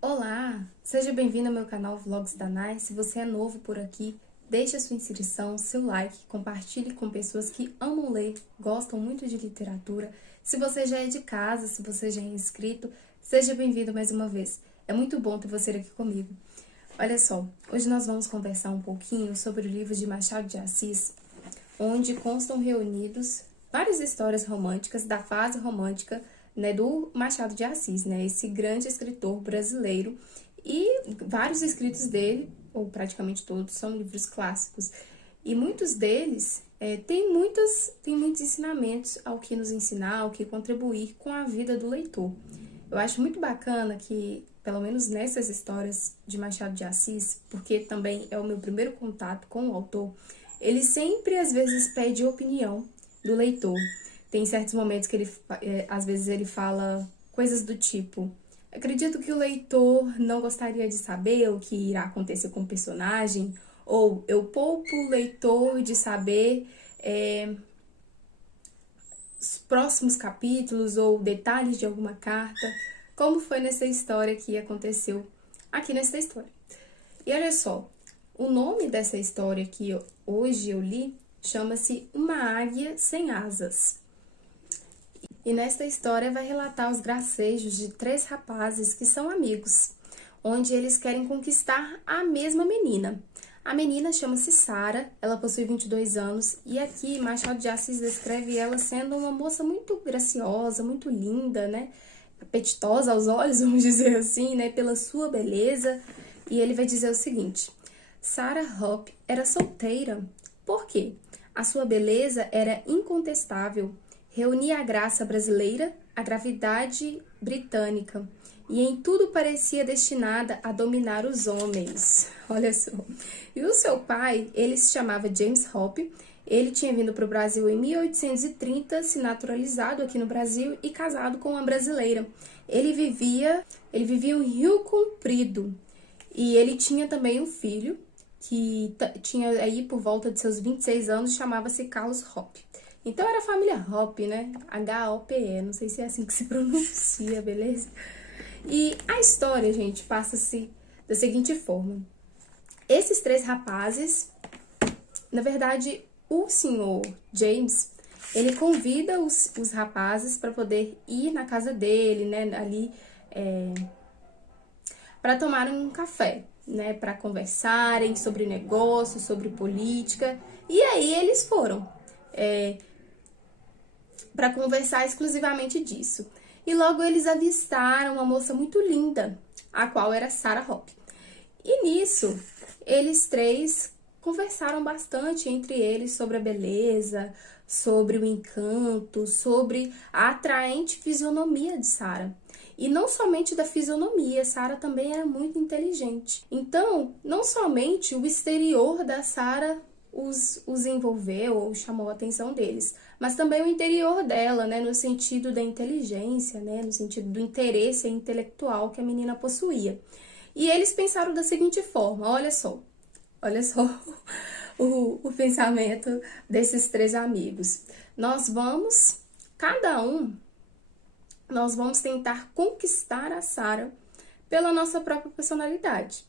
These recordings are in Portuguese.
Olá, seja bem-vindo ao meu canal Vlogs da Nai. Se você é novo por aqui, deixe a sua inscrição, seu like, compartilhe com pessoas que amam ler, gostam muito de literatura. Se você já é de casa, se você já é inscrito, seja bem-vindo mais uma vez. É muito bom ter você aqui comigo. Olha só, hoje nós vamos conversar um pouquinho sobre o livro de Machado de Assis, onde constam reunidos várias histórias românticas da fase romântica, né, do Machado de Assis, né, esse grande escritor brasileiro, e vários escritos dele, ou praticamente todos, são livros clássicos, e muitos deles têm muitos ensinamentos ao que nos ensinar, ao que contribuir com a vida do leitor. Eu acho muito bacana que, pelo menos nessas histórias de Machado de Assis, porque também é o meu primeiro contato com o autor, ele sempre, às vezes, pede opinião do leitor. Tem certos momentos que ele, às vezes, ele fala coisas do tipo: acredito que o leitor não gostaria de saber o que irá acontecer com o personagem, ou eu poupo o leitor de saber os próximos capítulos ou detalhes de alguma carta, como foi nessa história que aconteceu aqui nessa história. E olha só, o nome dessa história que hoje eu li chama-se Uma Águia Sem Asas. E nesta história vai relatar os gracejos de 3 rapazes que são amigos, onde eles querem conquistar a mesma menina. A menina chama-se Sara, ela possui 22 anos, e aqui Machado de Assis descreve ela sendo uma moça muito graciosa, muito linda, né? Apetitosa aos olhos, vamos dizer assim, né? Pela sua beleza. E ele vai dizer o seguinte: Sarah Hope era solteira. Por quê? A sua beleza era incontestável. Reunia a graça brasileira, a gravidade britânica, e em tudo parecia destinada a dominar os homens. Olha só. E o seu pai, ele se chamava James Hope, ele tinha vindo para o Brasil em 1830, se naturalizado aqui no Brasil e casado com uma brasileira. Ele vivia em Rio Comprido, e ele tinha também um filho, que tinha aí por volta de seus 26 anos, chamava-se Carlos Hope. Então era a família Hope, né? H-O-P-E, não sei se é assim que se pronuncia, beleza? E a história, gente, passa-se da seguinte forma. Esses 3 rapazes, na verdade, o senhor James, ele convida os rapazes para poder ir na casa dele, né? Ali, para tomarem um café, né? Para conversarem sobre negócios, sobre política. E aí eles foram para conversar exclusivamente disso. E logo eles avistaram uma moça muito linda, a qual era Sarah Hope. E nisso, eles 3 conversaram bastante entre eles sobre a beleza, sobre o encanto, sobre a atraente fisionomia de Sarah. E não somente da fisionomia, Sarah também era muito inteligente. Então, não somente o exterior da Sarah os envolveu ou chamou a atenção deles, mas também o interior dela, né, no sentido da inteligência, né, no sentido do interesse intelectual que a menina possuía. E eles pensaram da seguinte forma: olha só o pensamento desses 3 amigos. Nós vamos tentar conquistar a Sarah pela nossa própria personalidade.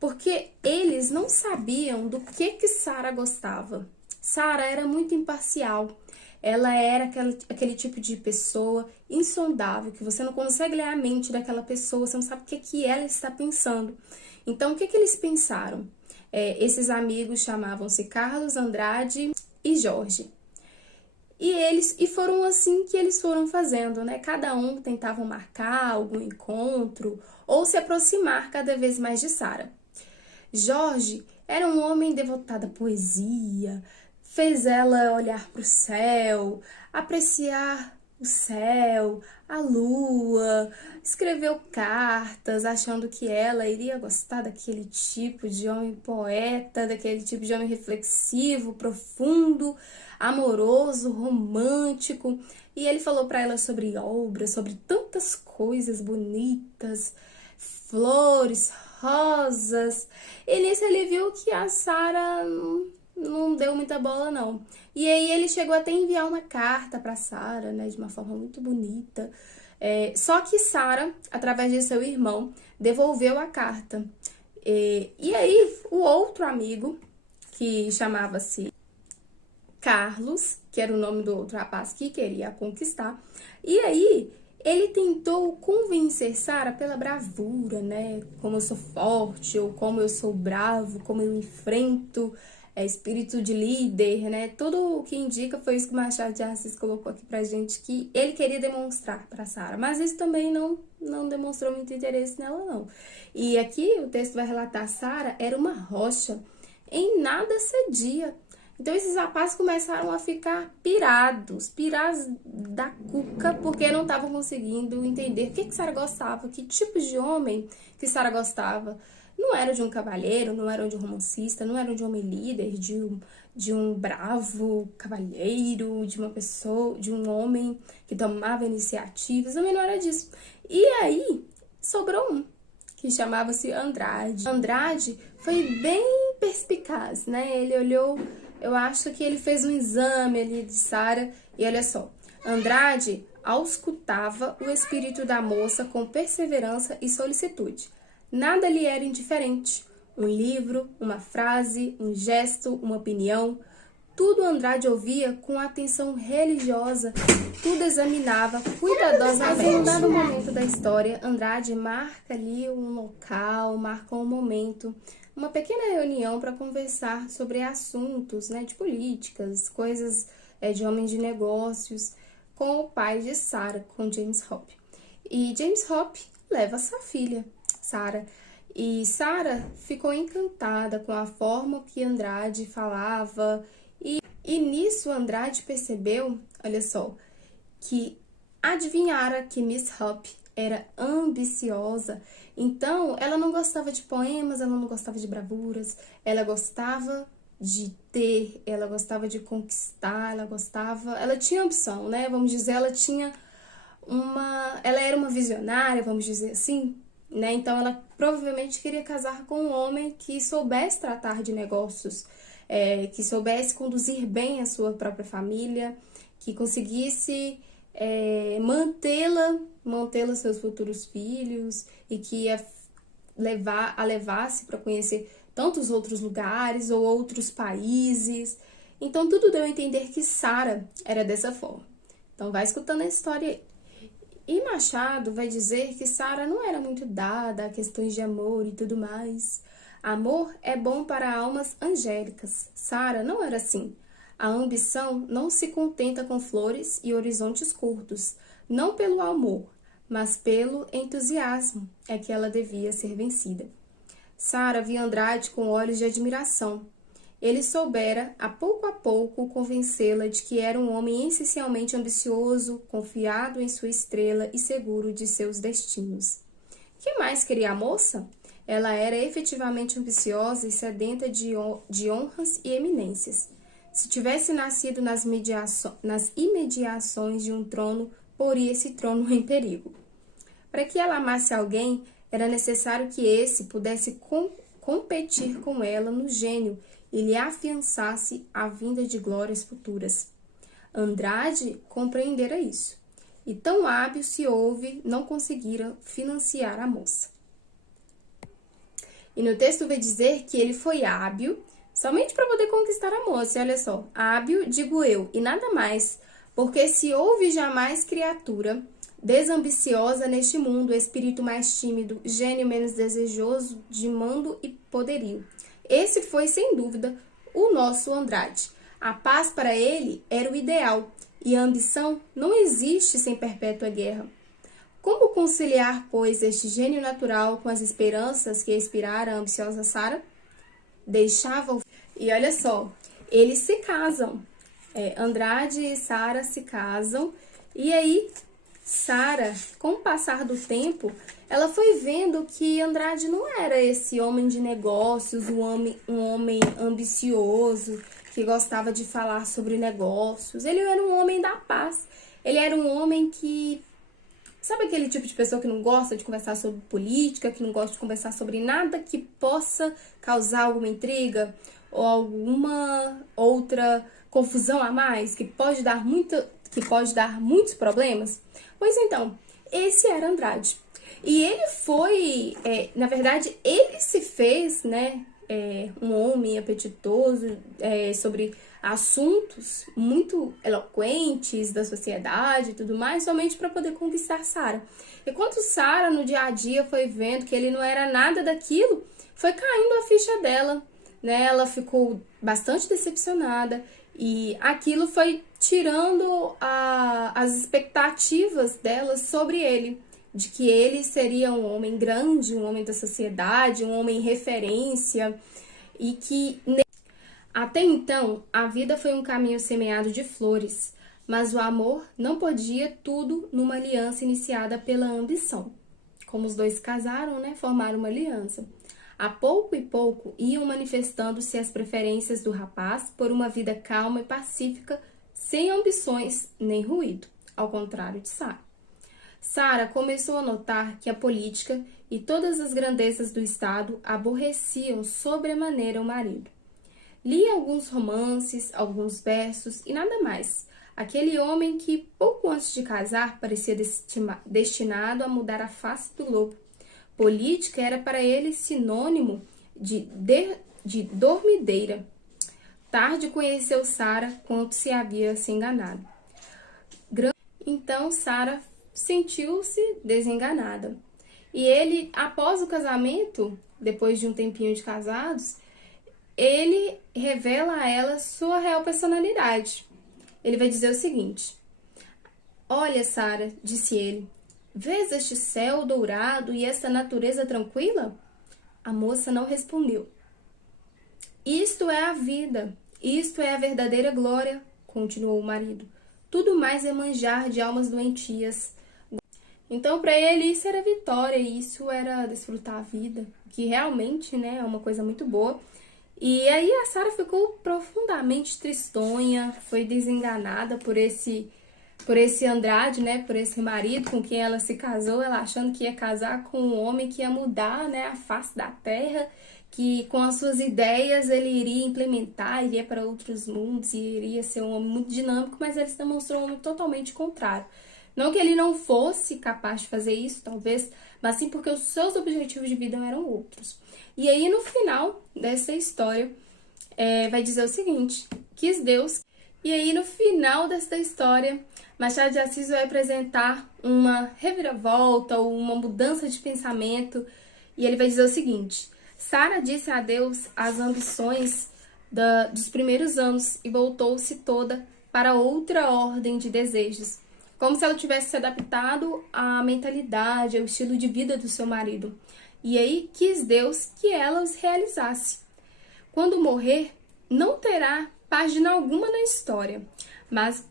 Porque eles não sabiam do que Sarah gostava. Sarah era muito imparcial. Ela era aquele tipo de pessoa insondável, que você não consegue ler a mente daquela pessoa, você não sabe o que ela está pensando. Então, o que eles pensaram? Esses amigos chamavam-se Carlos, Andrade e Jorge. E foram assim que eles foram fazendo, né? Cada um tentava marcar algum encontro ou se aproximar cada vez mais de Sarah. Jorge era um homem devotado à poesia, fez ela olhar para o céu, apreciar o céu, a lua, escreveu cartas achando que ela iria gostar daquele tipo de homem poeta, daquele tipo de homem reflexivo, profundo, amoroso, romântico. E ele falou para ela sobre obras, sobre tantas coisas bonitas, flores, rosas. E nisso ele viu que a Sarah não deu muita bola, não. E aí ele chegou até a enviar uma carta para Sara, né, de uma forma muito bonita. Só que Sara, através de seu irmão, devolveu a carta. E aí o outro amigo, que chamava-se Carlos, que era o nome do outro rapaz que queria conquistar, e aí ele tentou convencer Sara pela bravura, né? Como eu sou forte, ou como eu sou bravo, como eu enfrento, espírito de líder, né? Tudo o que indica foi isso que o Machado de Assis colocou aqui pra gente, que ele queria demonstrar pra Sara, mas isso também não demonstrou muito interesse nela, não. E aqui o texto vai relatar: Sara era uma rocha, em nada cedia. Então esses rapazes começaram a ficar pirados da cuca, porque não estavam conseguindo entender o que Sara gostava, que tipo de homem que Sara gostava. Não era de um cavalheiro, não era de um romancista, não era de um homem líder, de um bravo cavalheiro, de uma pessoa, de um homem que tomava iniciativas, também não era disso. E aí sobrou um, que chamava-se Andrade. Andrade foi bem perspicaz, né? Ele olhou, eu acho que ele fez um exame ali de Sara, e olha só, Andrade auscultava o espírito da moça com perseverança e solicitude. Nada lhe era indiferente. Um livro, uma frase, um gesto, uma opinião, tudo Andrade ouvia com atenção religiosa, tudo examinava cuidadosamente. Em um dado momento da história, Andrade marca ali um local, marca um momento, uma pequena reunião para conversar sobre assuntos, né, de políticas, coisas de homens de negócios, com o pai de Sara, com James Hope. E James Hope leva sua filha, Sara. E Sara ficou encantada com a forma que Andrade falava. E nisso Andrade percebeu, olha só, que adivinhara que Miss Hope era ambiciosa. Então, ela não gostava de poemas, ela não gostava de bravuras, ela gostava de ter, ela gostava de conquistar, ela tinha ambição, né? Vamos dizer, ela era uma visionária, vamos dizer assim, né? Então, ela provavelmente queria casar com um homem que soubesse tratar de negócios, que soubesse conduzir bem a sua própria família, que conseguisse mantê-la seus futuros filhos, e que a levasse para conhecer tantos outros lugares ou outros países. Então tudo deu a entender que Sara era dessa forma. Então vai escutando a história aí. E Machado vai dizer que Sara não era muito dada a questões de amor e tudo mais. Amor é bom para almas angélicas. Sara não era assim. A ambição não se contenta com flores e horizontes curtos, não pelo amor, mas pelo entusiasmo é que ela devia ser vencida. Sara via Andrade com olhos de admiração. Ele soubera, a pouco, convencê-la de que era um homem essencialmente ambicioso, confiado em sua estrela e seguro de seus destinos. Que mais queria a moça? Ela era efetivamente ambiciosa e sedenta de honras e eminências. Se tivesse nascido nas imediações de um trono, poria esse trono em perigo. Para que ela amasse alguém, era necessário que esse pudesse competir com ela no gênio e lhe afiançasse a vinda de glórias futuras. Andrade compreendera isso, e tão hábil se houve, não conseguira financiar a moça. E no texto vai dizer que ele foi hábil somente para poder conquistar a moça. E olha só, hábil, digo eu, e nada mais, porque se houve jamais criatura desambiciosa neste mundo, espírito mais tímido, gênio menos desejoso de mando e poderio. Esse foi, sem dúvida, o nosso Andrade. A paz para ele era o ideal, e a ambição não existe sem perpétua guerra. Como conciliar, pois, este gênio natural com as esperanças que inspirara a ambiciosa Sara? E olha só, eles se casam. Andrade e Sara se casam, e aí Sara, com o passar do tempo, ela foi vendo que Andrade não era esse homem de negócios, um homem ambicioso, que gostava de falar sobre negócios. Ele era um homem da paz. Ele era um homem que... Sabe aquele tipo de pessoa que não gosta de conversar sobre política, que não gosta de conversar sobre nada que possa causar alguma intriga? ou alguma outra confusão a mais que pode dar muitos problemas? Pois então, esse era Andrade. E ele foi, na verdade, ele se fez, né, um homem apetitoso, sobre assuntos muito eloquentes da sociedade e tudo mais, somente para poder conquistar Sara. E quando Sara, no dia a dia, foi vendo que ele não era nada daquilo, foi caindo a ficha dela, né? Ela ficou bastante decepcionada e aquilo foi tirando as expectativas dela sobre ele, de que ele seria um homem grande, um homem da sociedade, um homem referência, e que até então a vida foi um caminho semeado de flores, mas o amor não podia tudo numa aliança iniciada pela ambição. Como os dois casaram, né, formaram uma aliança. A pouco e pouco iam manifestando-se as preferências do rapaz por uma vida calma e pacífica, sem ambições nem ruído, ao contrário de Sara. Sara começou a notar que a política e todas as grandezas do Estado aborreciam sobremaneira o marido. Lia alguns romances, alguns versos e nada mais. Aquele homem que, pouco antes de casar, parecia destinado a mudar a face do globo. Política era para ele sinônimo de dormideira. Tarde conheceu Sara quanto se havia se enganado. Então Sara sentiu-se desenganada. E ele, após o casamento, depois de um tempinho de casados, ele revela a ela sua real personalidade. Ele vai dizer o seguinte: olha, Sara, disse ele, vês este céu dourado e esta natureza tranquila? A moça não respondeu. Isto é a vida, isto é a verdadeira glória, continuou o marido. Tudo mais é manjar de almas doentias. Então, para ele, isso era vitória, isso era desfrutar a vida, que realmente, né, é uma coisa muito boa. E aí a Sara ficou profundamente tristonha, foi desenganada por esse Andrade, né, por esse marido com quem ela se casou, ela achando que ia casar com um homem que ia mudar, né, a face da terra, que com as suas ideias ele iria implementar, iria para outros mundos, e iria ser um homem muito dinâmico, mas ele se demonstrou um homem totalmente contrário. Não que ele não fosse capaz de fazer isso, talvez, mas sim porque os seus objetivos de vida eram outros. E aí, no final dessa história, vai dizer o seguinte: quis Deus. E aí, no final dessa história, Machado de Assis vai apresentar uma reviravolta ou uma mudança de pensamento. E ele vai dizer o seguinte: Sara disse adeus às ambições dos primeiros anos e voltou-se toda para outra ordem de desejos. Como se ela tivesse se adaptado à mentalidade, ao estilo de vida do seu marido. E aí quis Deus que ela os realizasse. Quando morrer, não terá página alguma na história, mas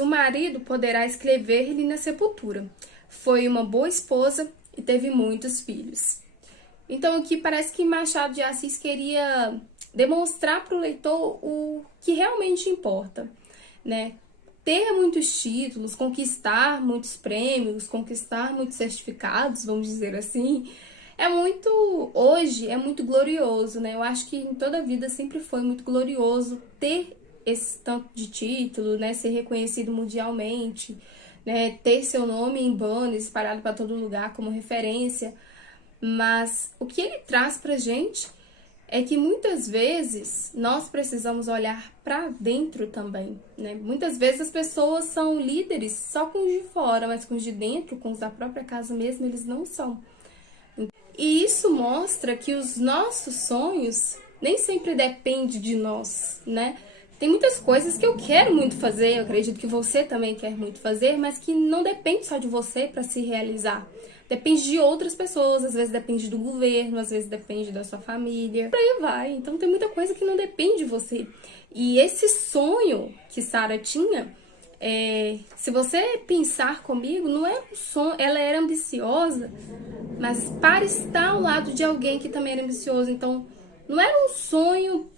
o marido poderá escrever-lhe na sepultura. Foi uma boa esposa e teve muitos filhos. Então aqui parece que Machado de Assis queria demonstrar para o leitor o que realmente importa, né? Ter muitos títulos, conquistar muitos prêmios, conquistar muitos certificados, vamos dizer assim, hoje é muito glorioso, né? Eu acho que em toda a vida sempre foi muito glorioso ter esse tanto de título, né? Ser reconhecido mundialmente, né? Ter seu nome em banner espalhado para todo lugar como referência. Mas o que ele traz pra gente é que muitas vezes nós precisamos olhar para dentro também, né? Muitas vezes as pessoas são líderes só com os de fora, mas com os de dentro, com os da própria casa mesmo, eles não são. E isso mostra que os nossos sonhos nem sempre dependem de nós, né? Tem muitas coisas que eu quero muito fazer, eu acredito que você também quer muito fazer, mas que não depende só de você para se realizar. Depende de outras pessoas, às vezes depende do governo, às vezes depende da sua família, por aí vai. Então tem muita coisa que não depende de você. E esse sonho que Sara tinha, se você pensar comigo, não é um sonho, ela era ambiciosa, mas para estar ao lado de alguém que também era ambicioso. Então não era um sonho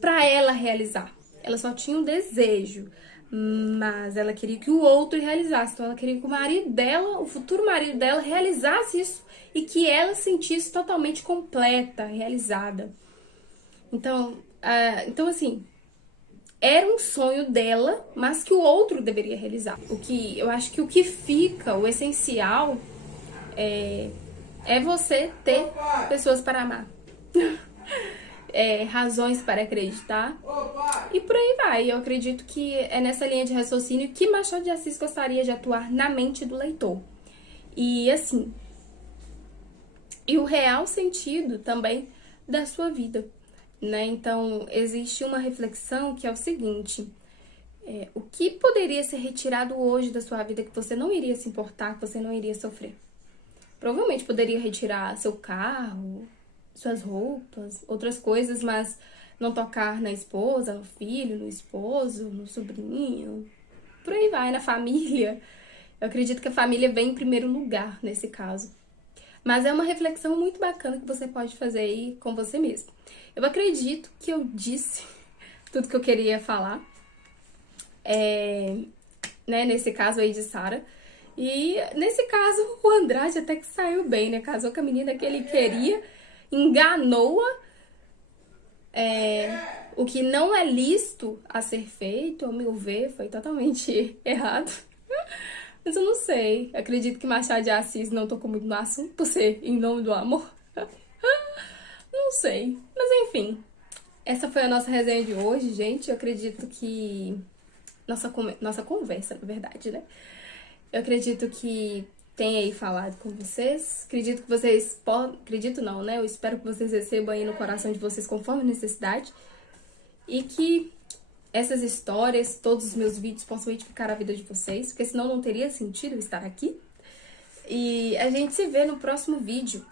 para ela realizar, ela só tinha um desejo. Mas ela queria que o outro realizasse. Então ela queria que o marido dela, o futuro marido dela, realizasse isso e que ela se sentisse totalmente completa, realizada. Então assim, era um sonho dela, mas que o outro deveria realizar. Eu acho que o que fica, o essencial, é você ter pessoas para amar. Razões para acreditar. E por aí vai. Eu acredito que é nessa linha de raciocínio que Machado de Assis gostaria de atuar na mente do leitor. E assim, e o real sentido também da sua vida, né? Então, existe uma reflexão que é o seguinte: o que poderia ser retirado hoje da sua vida que você não iria se importar, que você não iria sofrer? Provavelmente poderia retirar seu carro, suas roupas, outras coisas, mas não tocar na esposa, no filho, no esposo, no sobrinho, por aí vai, na família. Eu acredito que a família vem em primeiro lugar nesse caso. Mas é uma reflexão muito bacana que você pode fazer aí com você mesmo. Eu acredito que eu disse tudo que eu queria falar, né, nesse caso aí de Sara. E nesse caso o Andrade até que saiu bem, né? Casou com a menina que ele queria, enganou-a. O que não é lícito a ser feito, ao meu ver, foi totalmente errado. Mas eu não sei. Acredito que Machado de Assis não tocou muito no assunto por ser Em Nome do Amor. Não sei. Mas enfim. Essa foi a nossa resenha de hoje, gente. Eu acredito que... Nossa conversa, na verdade, né? Eu acredito que tenha aí falado com vocês. Acredito que vocês podem... Acredito não, né? Eu espero que vocês recebam aí no coração de vocês conforme a necessidade. E que essas histórias, todos os meus vídeos possam edificar a vida de vocês, porque senão não teria sentido eu estar aqui. E a gente se vê no próximo vídeo.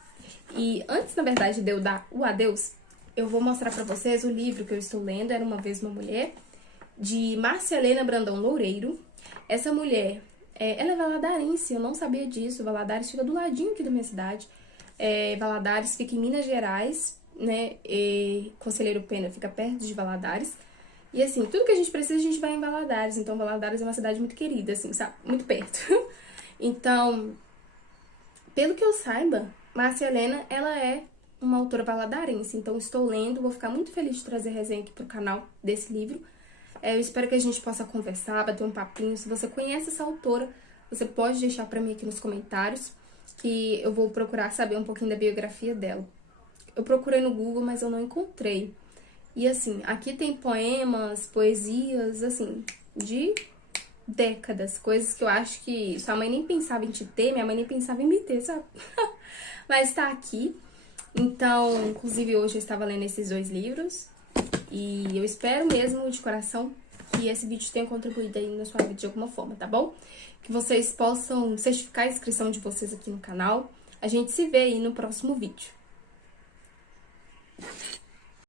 E antes, na verdade, de eu dar o adeus, eu vou mostrar pra vocês o livro que eu estou lendo, Era Uma Vez Uma Mulher, de Márcia Helena Brandão Loureiro. Essa mulher, ela é valadarense, eu não sabia disso. Valadares fica do ladinho aqui da minha cidade. Valadares fica em Minas Gerais, né? E Conselheiro Pena fica perto de Valadares. E assim, tudo que a gente precisa, a gente vai em Valadares. Então, Valadares é uma cidade muito querida, assim, sabe? Muito perto. Então, pelo que eu saiba, Márcia Helena, ela é uma autora valadarense. Então, estou lendo, vou ficar muito feliz de trazer resenha aqui pro canal desse livro. Eu espero que a gente possa conversar, bater um papinho. Se você conhece essa autora, você pode deixar pra mim aqui nos comentários, que eu vou procurar saber um pouquinho da biografia dela. Eu procurei no Google, mas eu não encontrei. E assim, aqui tem poemas, poesias, assim, de décadas. Coisas que eu acho que sua mãe nem pensava em te ter, minha mãe nem pensava em me ter, sabe? Mas tá aqui. Então, inclusive hoje eu estava lendo esses 2 livros. E eu espero mesmo, de coração, que esse vídeo tenha contribuído aí na sua vida de alguma forma, tá bom? Que vocês possam certificar a inscrição de vocês aqui no canal. A gente se vê aí no próximo vídeo.